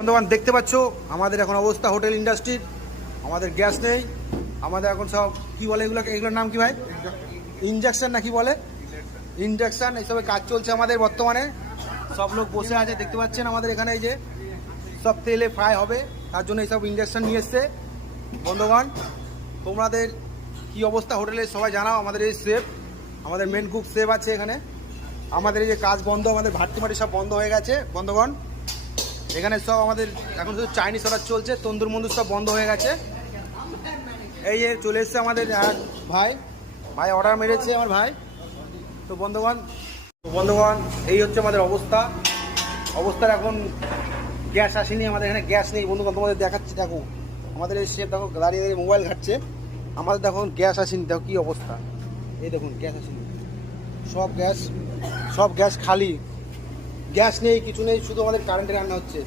বন্ধুগণ দেখতে পাচ্ছ আমাদের এখন অবস্থা হোটেল ইন্ডাস্ট্রির। আমাদের গ্যাস নেই, আমাদের এখন সব কি বলে এগুলোর নাম কি ভাই? ইঞ্জেকশন না কি বলে? ইন্ডাকশন এইসবের কাজ চলছে আমাদের বর্তমানে। সব লোক বসে আছে দেখতে পাচ্ছেন আমাদের এখানে, এই যে সব তেলে ফ্রাই হবে, তার জন্য এইসব ইন্ডাকশন নিয়ে এসছে। বন্ধুগণ তোমাদের কি অবস্থা হোটেলের সবাই জানাও। আমাদের এই শেফ, আমাদের মেন কুক শেফ আছে এখানে। আমাদের এই যে কাজ বন্ধ, আমাদের ভাট্টি মাটি সব বন্ধ হয়ে গেছে বন্ধুগণ। এখানে সব আমাদের এখন শুধু চাইনিজ অর্ডার চলছে, তন্দুর মন্দুর সব বন্ধ হয়ে গেছে। এই যে চলে এসছে আমাদের ভাই ভাই অর্ডার মেরেছে আমার ভাই। তো বন্ধুগণ এই হচ্ছে আমাদের অবস্থার এখন গ্যাস আসেনি, আমাদের এখানে গ্যাস নেই বন্ধুগণ। তোমাদের দেখাচ্ছি, দেখো আমাদের এই শেফ দেখো দাঁড়িয়ে দাঁড়িয়ে মোবাইল ঘাটছে। আমাদের দেখো গ্যাস আসেনি, দেখো কী অবস্থা। এই দেখুন গ্যাস আসেনি, সব গ্যাস খালি, গ্যাস নেই, কিছু নেই, শুধু আমাদের কারেন্টে রান্না হচ্ছে।